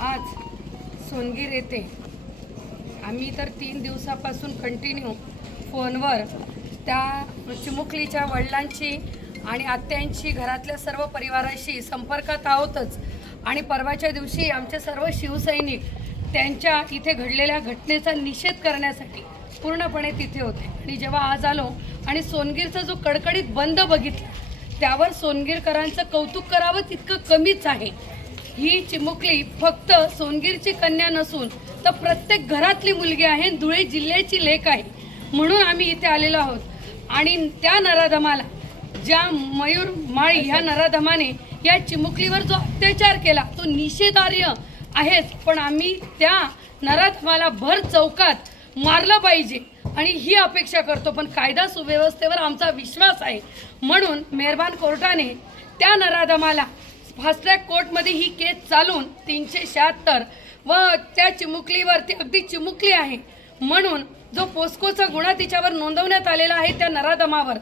आज सोनगीर येथे आम्ही तर 3 दिवसापासून कंटिन्यू फोनवर त्या चिमुकलीच्या वडिलांची आणि आत्यांची घरातल्या सर्व परिवाराशी संपर्कात आहोतच। आणि परवाच्या दिवशी आमचे सर्व शिवसैनिक त्यांच्या इथे घडलेल्या घटनेचा निषेध करण्यासाठी पूर्णपणे तिथे होते। आणि जेव्हा आज आलो आणि सोनगीरचा जो कडकडीत बंद बघितला त्यावर सोनगीरकरांचं कौतुक करावं तितकं कमीच आहे। ही चिमुकली फक्त सोनगीरची कन्या नसून तर प्रत्येक घरातली मुलगी आहे, धुळे जिल्ह्याची लेक आहे, म्हणून आम्ही इथे आलेलो आहोत। आणि त्या नराधमाला, ज्या मयूर माळी ह्या नराधमाने या चिमुकलीवर जो अत्याचार केला तो निषेधार्ह आहेच, पण आम्ही त्या नराधमाला भर चौकात मारलं पाहिजे आणि ही अपेक्षा करतो। पण कायदा सुव्यवस्थेवर आमचा विश्वास आहे, म्हणून मेहरबान कोर्टाने त्या नराधमाला फास्ट ट्रॅक कोर्टमध्ये ही केस चालून 376 व त्या चिमुकलीवर, ती अगदी चिमुकली आहे म्हणून जो पोस्कोचा गुन्हा तिच्यावर नोंदवण्यात आलेला आहे त्या नराधमावर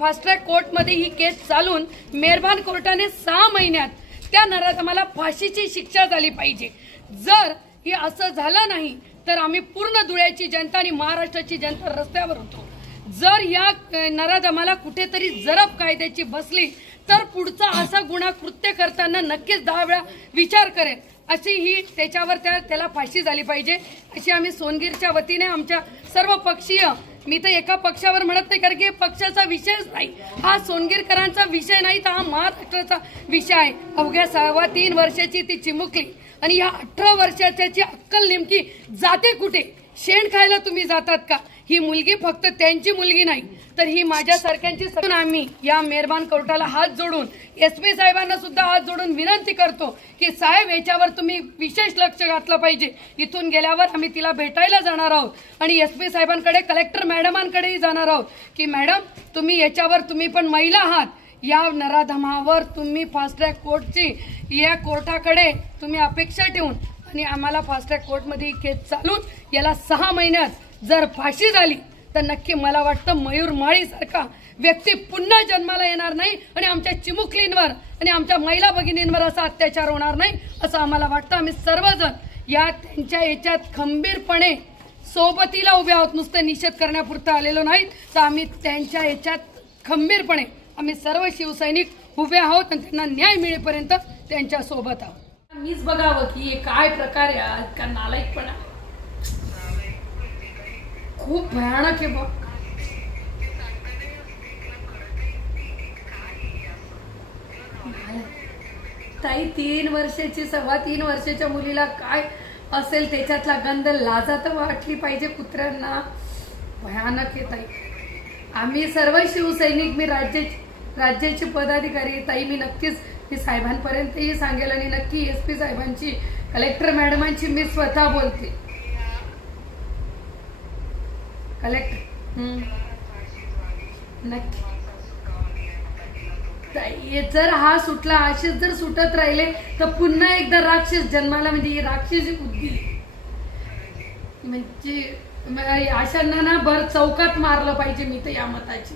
फास्ट ट्रॅक कोर्टमध्ये ही केस चालून मेहरबान कोर्टाने 6 महिन्यात त्या नराधमाला फाशीची शिक्षा झाली पाहिजे। जर हे असं झालं नाही तर आम्ही पूर्ण धुळ्याची जनता आणि महाराष्ट्राची जनता रस्त्यावर होतो। जर या नराधमाला कुठेतरी जरब कायद्याची बसली तर पुढचा असा गुन्हा कृत्य करताना नक्कीच 10 वेळा विचार करेल, अशी ही त्याच्यावर त्याला फाशी झाली पाहिजे अशी आम्ही सोनगीरच्या वतीने आमच्या सर्व पक्षीय, मी तर एका पक्षावर म्हणत नाही कारण की पक्षाचा विषयच नाही, हा सोनगीरकरांचा विषय नाही तर हा महाराष्ट्राचा विषय आहे। अवघ्या 3.25 वर्षाची ती चिमुकली आणि या 18 वर्षाची अक्कल नेमकी जाते कुठे? शेण खायला तुम्ही जातात का? ही मुलगी फक्त त्यांची मुलगी नाही तर ही माझ्यासारख्यांची। आम्ही या मेहरबान कोर्टाला हात जोडून, SP साहेबांना सुद्धा हात जोडून विनंती करतो की साहेब याच्यावर तुम्ही विशेष लक्ष घातलं पाहिजे। इथून गेल्यावर आम्ही तिला भेटायला जाणार आहोत आणि SP साहेबांकडे, कलेक्टर मॅडमांकडेही जाणार आहोत की मॅडम तुम्ही याच्यावर, तुम्ही पण महिला आहात, या नराधमावर तुम्ही फास्ट ट्रॅक कोर्टची, या कोर्टाकडे तुम्ही अपेक्षा ठेवून आणि आम्हाला फास्ट ट्रॅक कोर्टमध्ये केस चालून याला 6 महिन्यात जर फाशी झाली तर नक्की मला वाटतं मयूर माळी सारखा व्यक्ती पुन्हा जन्माला येणार नाही आणि आमच्या चिमुकलींवर आणि आमच्या महिला भगिनींवर असा अत्याचार होणार नाही असं आम्हाला वाटतं। आम्ही सर्वजण या त्यांच्या याच्यात खंबीरपणे सोबतीला उभे आहोत, नुसतं निषेध करण्यापुरतं आलेलो नाही तर आम्ही त्यांच्या याच्यात खंबीरपणे आम्ही सर्व शिवसैनिक उभे आहोत आणि त्यांना न्याय मिळेपर्यंत त्यांच्या सोबत आहोत। मीच बघावं की हे काय प्रकार आहे, का नालायकपणा खूप भयानक आहे बघ। ताई 3 वर्षाची, 3.25 वर्षाच्या मुलीला काय असेल त्याच्यातला गंध, लाजा तर वाटली पाहिजे कुत्र्यांना। भयानक आहे ताई। आम्ही सर्व शिवसैनिक, मी राज्याचे पदाधिकारी ताई, मी नक्कीच मी साहेबांपर्यंतही सांगेल आणि नक्की SP साहेबांची, कलेक्टर मॅडमांची मी स्वतः बोलते। कलेक्टर नक्की जर हा सुटला, असेच जर सुटत राहिले तर पुन्हा एकदा राक्षस जन्माला, म्हणजे ही राक्षसी बुद्धी, म्हणजे अशांना ना भर चौकात मारलं पाहिजे, मी तर या मताची।